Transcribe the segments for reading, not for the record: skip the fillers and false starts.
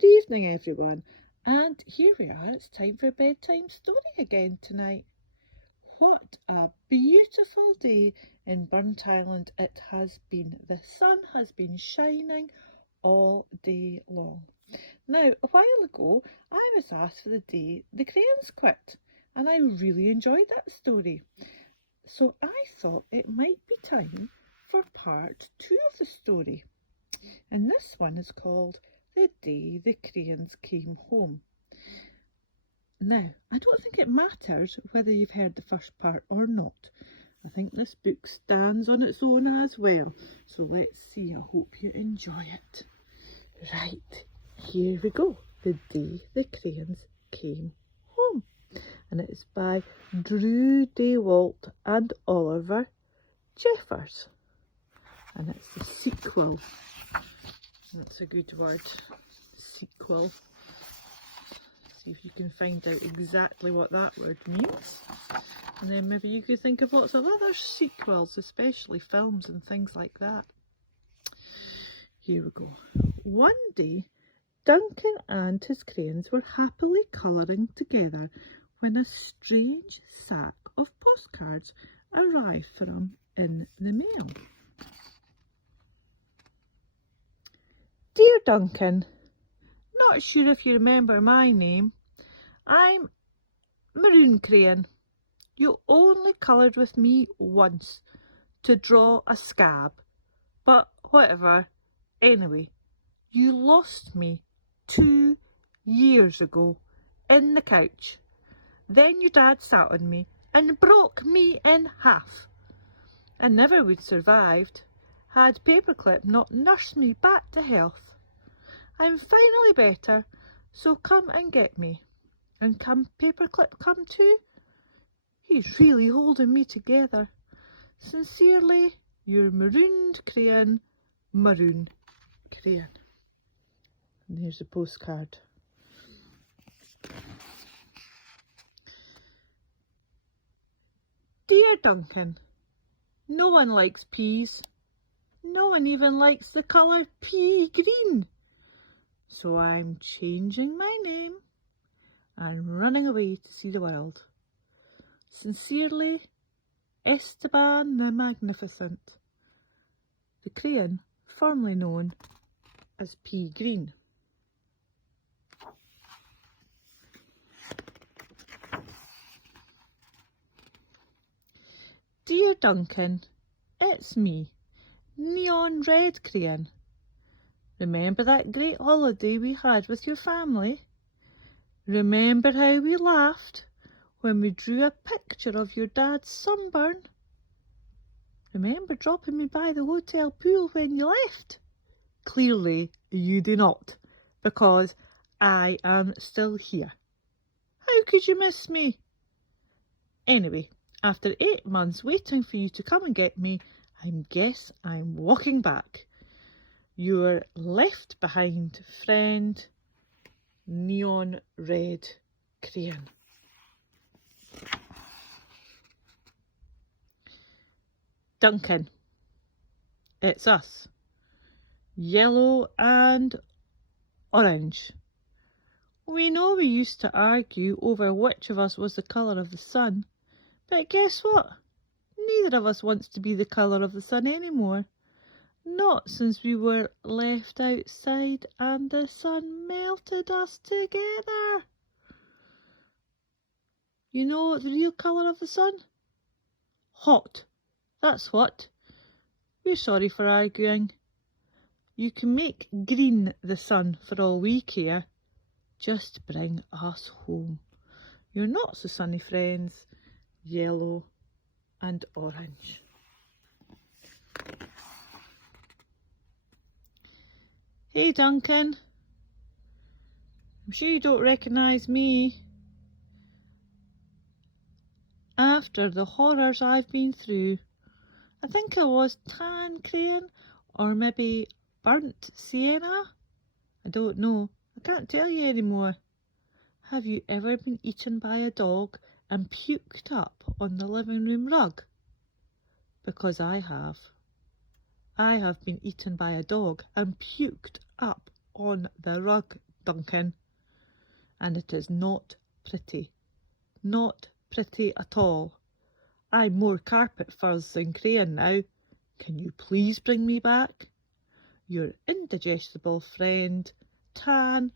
Good evening, everyone, and here we are. It's time for Bedtime Story again tonight. What a beautiful day in Burnt Island it has been. The sun has been shining all day long. Now, a while ago, I was asked for the day the crayons quit, and I really enjoyed that story. So I thought it might be time for part 2 of the story. And this one is called The Day the Crayons Came Home. Now, I don't think it matters whether you've heard the first part or not. I think this book stands on its own as well. So let's see. I hope you enjoy it. Right, here we go. The Day the Crayons Came Home. And it's by Drew DeWalt and Oliver Jeffers. And it's the sequel. That's a good word. Sequel. See if you can find out exactly what that word means. And then maybe you could think of lots of other sequels, especially films and things like that. Here we go. One day, Duncan and his crayons were happily colouring together when a strange sack of postcards arrived for him in the mail. Dear Duncan, not sure if you remember my name. I'm Maroon Crayon. You only coloured with me once to draw a scab, but whatever. Anyway, you lost me 2 years ago in the couch. Then your dad sat on me and broke me in half. I never would survived had Paperclip not nursed me back to health. I'm finally better, so come and get me. And can Paperclip come too? He's really holding me together. Sincerely, your marooned crayon, Maroon Crayon. And here's the postcard. Dear Duncan, no one likes peas. No one even likes the colour pea green. So I'm changing my name and running away to see the world. Sincerely, Esteban the Magnificent, the crayon formerly known as pea green. Dear Duncan, it's me, Neon Red Crayon. Remember that great holiday we had with your family? Remember how we laughed when we drew a picture of your dad's sunburn? Remember dropping me by the hotel pool when you left? Clearly you do not, because I am still here. How could you miss me? Anyway, after 8 months waiting for you to come and get me, I guess I'm walking back. Your left behind friend, Neon Red Crayon. Duncan, it's us, Yellow and Orange. We know we used to argue over which of us was the colour of the sun, but guess what? Neither of us wants to be the colour of the sun anymore. Not since we were left outside and the sun melted us together. You know the real colour of the sun? Hot. That's what. We're sorry for arguing. You can make green the sun for all we care. Just bring us home. Your not so sunny friends, Yellow and Orange. Hey Duncan, I'm sure you don't recognise me. After the horrors I've been through, I think I was tan crayon or maybe burnt sienna. I don't know, I can't tell you anymore. Have you ever been eaten by a dog and puked up on the living room rug? Because I have. I have been eaten by a dog and puked up on the rug Duncan, and it is not pretty. Not pretty at all. I'm more carpet furs than crayon now. Can you please bring me back your indigestible friend, tan,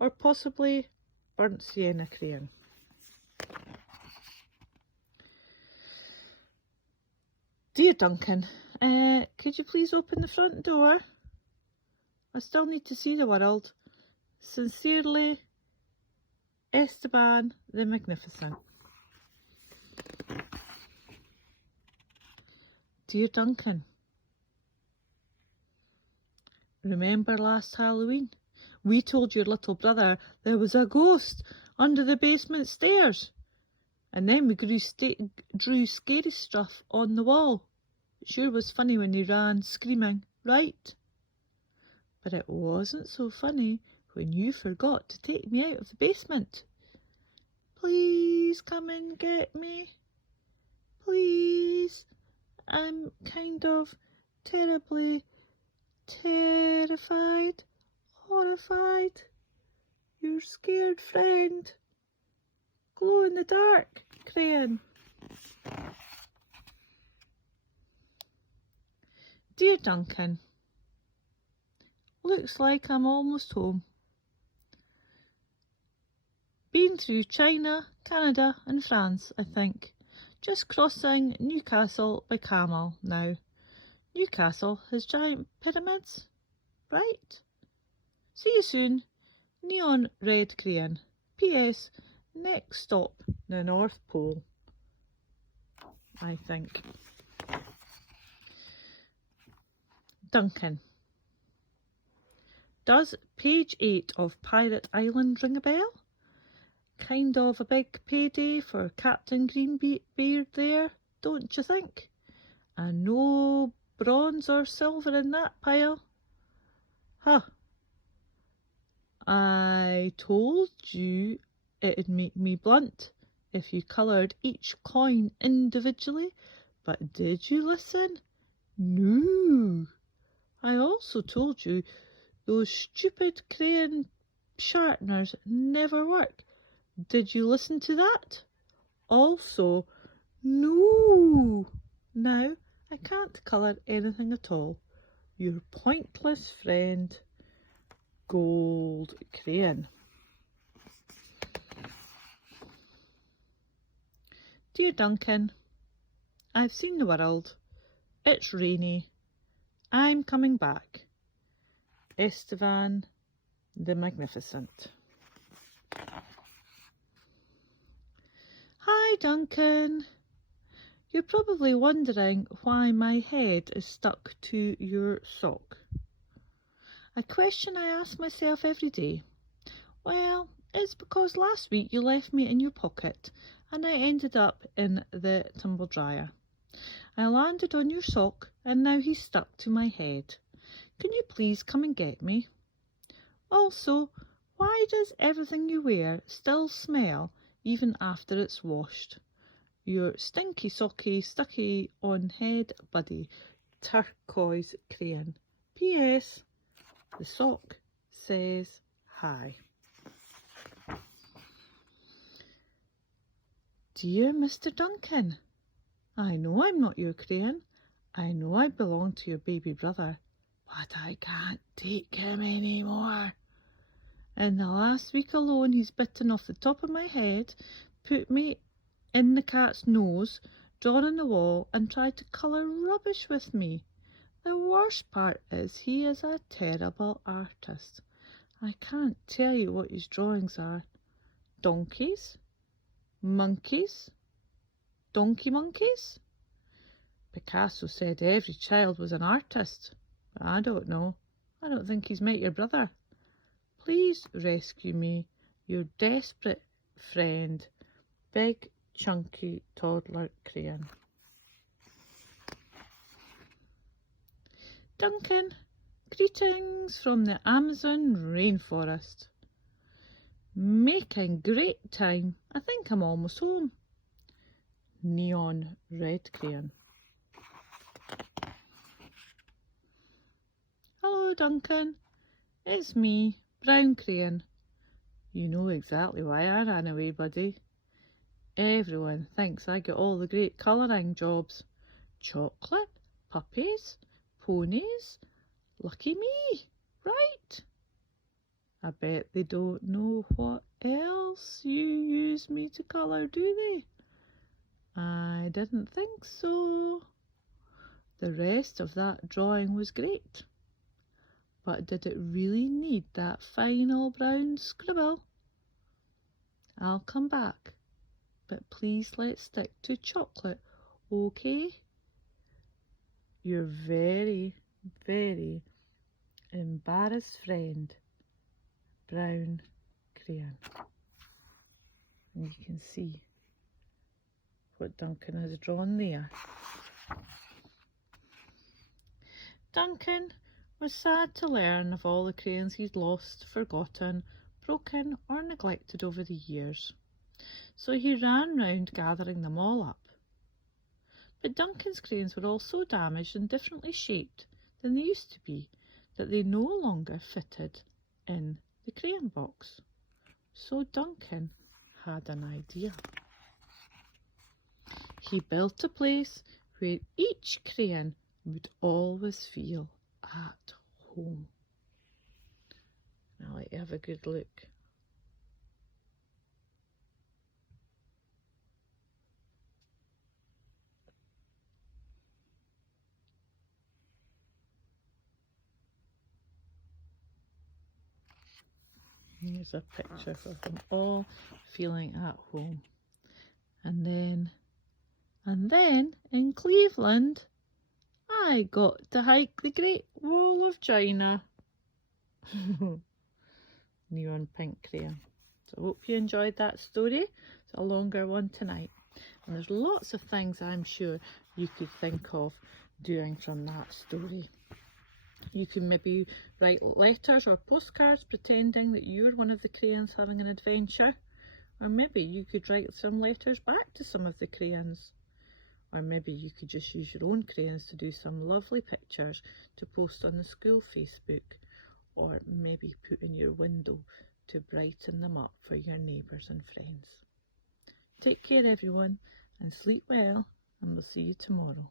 or possibly burnt sienna crayon? Dear Duncan, could you please open the front door? I still need to see the world. Sincerely, Esteban the Magnificent. Dear Duncan, remember last Halloween? We told your little brother there was a ghost under the basement stairs. And then we drew scary stuff on the wall. It sure was funny when he ran screaming, right? But it wasn't so funny when you forgot to take me out of the basement. Please come and get me. Please. I'm kind of terribly terrified, horrified. Your scared friend. Glow in the dark crayon. Dear Duncan, looks like I'm almost home. Been through China, Canada and France, I think. Just crossing Newcastle by camel now. Newcastle has giant pyramids, right? See you soon. Neon red crayon. P.S. Next stop, the North Pole, I think. Duncan. Does page 8 of Pirate Island ring a bell? Kind of a big payday for Captain Greenbeard there, don't you think? And no bronze or silver in that pile. Huh. I told you it'd make me blunt if you coloured each coin individually, but did you listen? No. I also told you those stupid crayon sharpeners never work. Did you listen to that? Also, no. Now I can't colour anything at all. Your pointless friend, Gold Crayon. Dear Duncan, I've seen the world. It's rainy. I'm coming back. Esteban the Magnificent. Hi Duncan. You're probably wondering why my head is stuck to your sock. A question I ask myself every day. Well, it's because last week you left me in your pocket and I ended up in the tumble dryer. I landed on your sock and now he's stuck to my head. Can you please come and get me? Also, why does everything you wear still smell even after it's washed? Your stinky socky stucky on head buddy, Turquoise Crayon. P.S. The sock says hi. Dear Mr. Duncan, I know I'm not your crayon. I know I belong to your baby brother, but I can't take him anymore. In the last week alone, he's bitten off the top of my head, put me in the cat's nose, drawn on the wall, and tried to colour rubbish with me. The worst part is he is a terrible artist. I can't tell you what his drawings are. Donkeys? Monkeys? Donkey monkeys? Picasso said every child was an artist, but I don't know. I don't think he's met your brother. Please rescue me, your desperate friend, Big Chunky Toddler Crayon. Duncan, greetings from the Amazon rainforest. Making great time. I think I'm almost home. Neon red crayon. Hello, Duncan. It's me, Brown crayon. You know exactly why I ran away, buddy. Everyone thinks I get all the great colouring jobs. Chocolate, puppies, ponies, lucky me, right? I bet they don't know what else you use me to colour, do they? I didn't think so. The rest of that drawing was great. But did it really need that final brown scribble? I'll come back, but please let's stick to chocolate, okay? Your very, very embarrassed friend, Brown Crayon. And you can see what Duncan has drawn there. Duncan was sad to learn of all the crayons he'd lost, forgotten, broken or neglected over the years. So he ran round gathering them all up. But Duncan's crayons were all so damaged and differently shaped than they used to be that they no longer fitted in the crayon box. So Duncan had an idea. He built a place where each crayon would always feel at home. Now let you have a good look. Here's a picture of them all feeling at home. And then in Cleveland, I got to hike the Great Wall of China. Neon pink crayon. So I hope you enjoyed that story. It's a longer one tonight. And there's lots of things I'm sure you could think of doing from that story. You can maybe write letters or postcards pretending that you're one of the crayons having an adventure. Or maybe you could write some letters back to some of the crayons. Or maybe you could just use your own crayons to do some lovely pictures to post on the school Facebook. Or maybe put in your window to brighten them up for your neighbours and friends. Take care everyone and sleep well, and we'll see you tomorrow.